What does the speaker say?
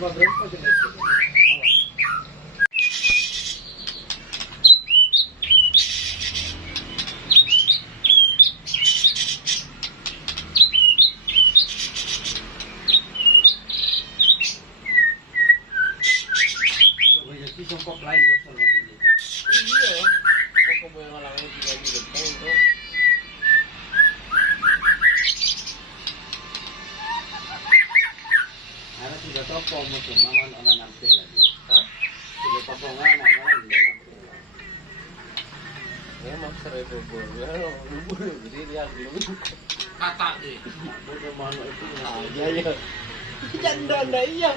berapa jenis? Songkok lain observasi ini. Iya, kok mau ngalangin juga di depan tuh. Ada sudah toko musuh mangan orang nampil lagi. Hah? Sudah potongan mangan dia nampil. Memang serai bubur, ya bubur jadi dia belum Kata deh. Bodoh mana itu? aja ya. Janda iya.